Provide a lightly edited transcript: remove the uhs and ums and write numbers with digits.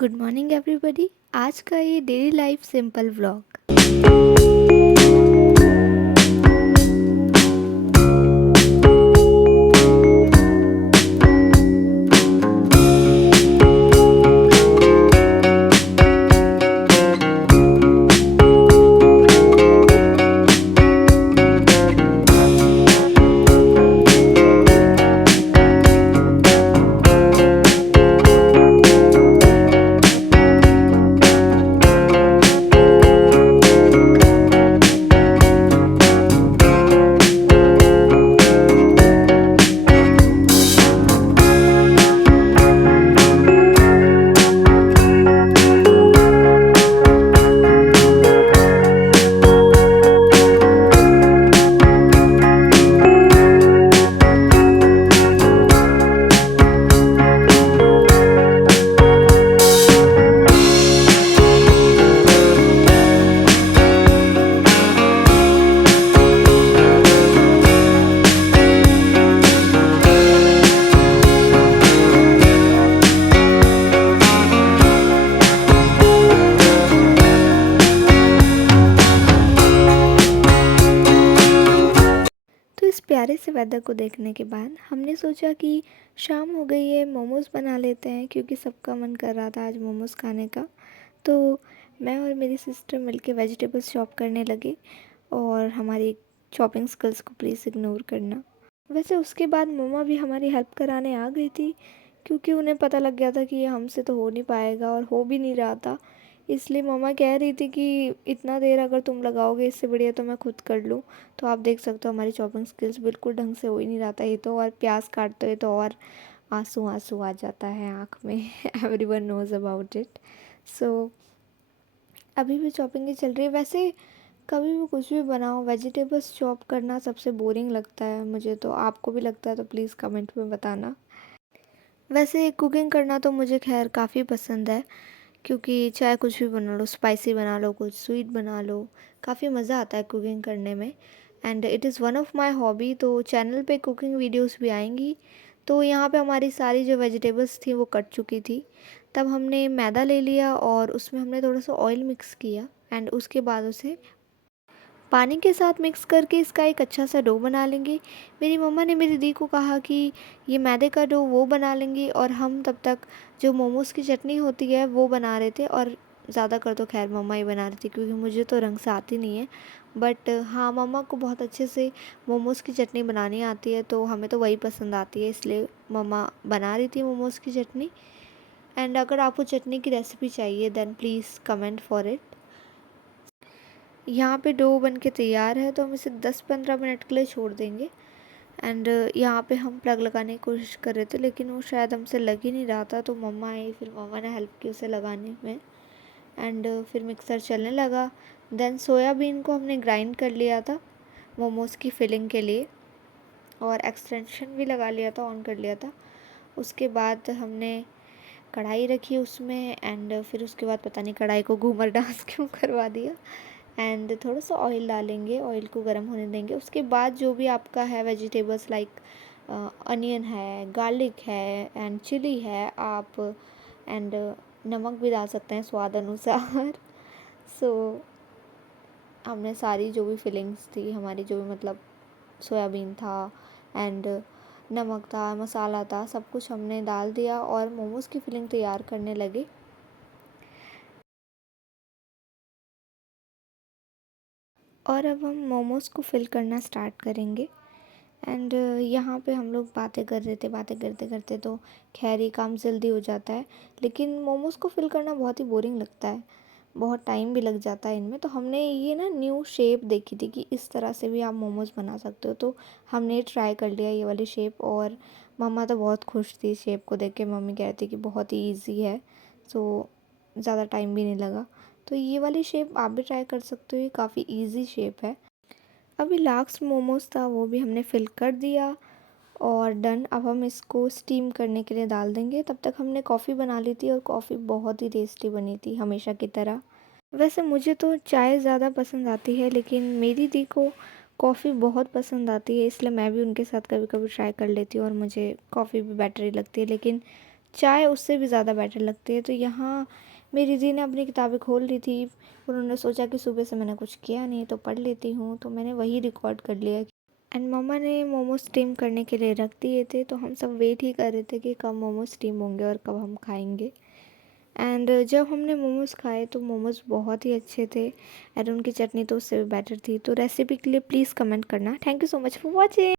Good morning everybody. आज का ये डेली लाइफ सिंपल व्लॉग। तो इस प्यारे से वेदर को देखने के बाद हमने सोचा कि शाम हो गई है, मोमोज़ बना लेते हैं, क्योंकि सबका मन कर रहा था आज मोमोज़ खाने का। तो मैं और मेरी सिस्टर मिलके वेजिटेबल्स चॉप करने लगे, और हमारी चॉपिंग स्किल्स को प्लीज़ इग्नोर करना। वैसे उसके बाद मम्मा भी हमारी हेल्प कराने आ गई थी, क्योंकि उन्हें पता लग गया था कि ये हमसे तो हो नहीं पाएगा, और हो भी नहीं रहा था। इसलिए मम्मा कह रही थी कि इतना देर अगर तुम लगाओगे, इससे बढ़िया तो मैं खुद कर लूँ। तो आप देख सकते हो हमारी चॉपिंग स्किल्स बिल्कुल ढंग से हो ही नहीं रहा था। ये तो और प्याज काटते हुए तो और आंसू आंसू आ जाता है आँख में। Everyone knows about it. So अभी भी चॉपिंग ही चल रही है। वैसे कभी भी कुछ भी बनाओ, वेजिटेबल्स चॉप करना सबसे बोरिंग लगता है मुझे। तो आपको भी लगता है तो प्लीज़ कमेंट में बताना। वैसे कुकिंग करना तो मुझे खैर काफ़ी पसंद है, क्योंकि चाहे कुछ भी बना लो, स्पाइसी बना लो, कुछ स्वीट बना लो, काफ़ी मज़ा आता है कुकिंग करने में। And it is one of my hobby. तो चैनल पे कुकिंग वीडियोस भी आएंगी। तो यहाँ पे हमारी सारी जो वेजिटेबल्स थी वो कट चुकी थी। तब हमने मैदा ले लिया और उसमें हमने थोड़ा सा ऑयल मिक्स किया, एंड उसके बाद उसे पानी के साथ मिक्स करके इसका एक अच्छा सा डो बना लेंगे। मेरी मम्मा ने मेरी दी को कहा कि ये मैदे का डो वो बना लेंगी, और हम तब तक जो मोमोज़ की चटनी होती है वो बना रहे थे। और ज़्यादातर तो खैर मम्मा ही बना रही थी, क्योंकि मुझे तो रंग से आती नहीं है। बट हाँ, मम्मा को बहुत अच्छे से मोमोज़ की चटनी बनानी आती है, तो हमें तो वही पसंद आती है, इसलिए मम्मा बना रही थी मोमोज़ की चटनी। एंड अगर आपको चटनी की रेसिपी चाहिए then please comment for it. यहाँ पे डो बन के तैयार है, तो हम इसे 10-15 मिनट के लिए छोड़ देंगे। एंड यहाँ पे हम प्लग लगाने की कोशिश कर रहे थे, लेकिन वो शायद हमसे लग ही नहीं रहा था। तो मम्मा आई, फिर मम्मा ने हेल्प की उसे लगाने में। एंड फिर मिक्सर चलने लगा। देन सोयाबीन को हमने ग्राइंड कर लिया था मोमोज़ की फिलिंग के लिए, और एक्सटेंशन भी लगा लिया था, ऑन कर लिया था। उसके बाद हमने कढ़ाई रखी उसमें, एंड फिर उसके बाद पता नहीं कढ़ाई को घूमर डांस क्यों करवा दिया। एंड थोड़ा सा ऑयल डालेंगे, ऑयल को गर्म होने देंगे। उसके बाद जो भी आपका है वेजिटेबल्स लाइक अनियन है, गार्लिक है, एंड चिली है आप, एंड नमक भी डाल सकते हैं स्वाद अनुसार। सो हमने सारी जो भी फिलिंग्स थी हमारी, जो भी मतलब सोयाबीन था एंड नमक था, मसाला था, सब कुछ हमने डाल दिया और मोमोज़ की फिलिंग तैयार करने लगे। और अब हम मोमोज़ को फिल करना स्टार्ट करेंगे। एंड यहाँ पे हम लोग बातें कर रहे थे, बातें करते करते तो खैर ये काम जल्दी हो जाता है। लेकिन मोमोज़ को फिल करना बहुत ही बोरिंग लगता है, बहुत टाइम भी लग जाता है इनमें। तो हमने ये ना न्यू शेप देखी थी कि इस तरह से भी आप मोमोज़ बना सकते हो, तो हमने ट्राई कर लिया ये वाली शेप। और मम्मा तो बहुत खुश थी शेप को देख के। मम्मी कह रही थी कि बहुत ही ईजी है, सो ज़्यादा टाइम भी नहीं लगा। तो ये वाली शेप आप भी ट्राई कर सकते हो, ये काफ़ी ईजी शेप है। अभी लास्ट मोमोज़ था वो भी हमने फिल कर दिया और डन। अब हम इसको स्टीम करने के लिए डाल देंगे। तब तक हमने कॉफ़ी बना ली थी, और कॉफ़ी बहुत ही टेस्टी बनी थी हमेशा की तरह। वैसे मुझे तो चाय ज़्यादा पसंद आती है, लेकिन मेरी दी को कॉफ़ी बहुत पसंद आती है, इसलिए मैं भी उनके साथ कभी कभी ट्राई कर लेती हूँ, और मुझे कॉफ़ी भी बेटर ही लगती है। लेकिन चाय उससे भी ज़्यादा बेटर लगती है। तो यहाँ मेरी दी ने अपनी किताबें खोल ली थी, उन्होंने सोचा कि सुबह से मैंने कुछ किया नहीं तो पढ़ लेती हूँ, तो मैंने वही रिकॉर्ड कर लिया। एंड मम्मा ने मोमोज स्टीम करने के लिए रख दिए थे, तो हम सब वेट ही कर रहे थे कि कब मोमोज स्टीम होंगे और कब हम खाएंगे। एंड जब हमने मोमोज़ खाए तो मोमोज़ बहुत ही अच्छे थे, एंड उनकी चटनी तो उससे भी बेटर थी। तो रेसिपी के लिए प्लीज़ कमेंट करना। Thank you so much for watching.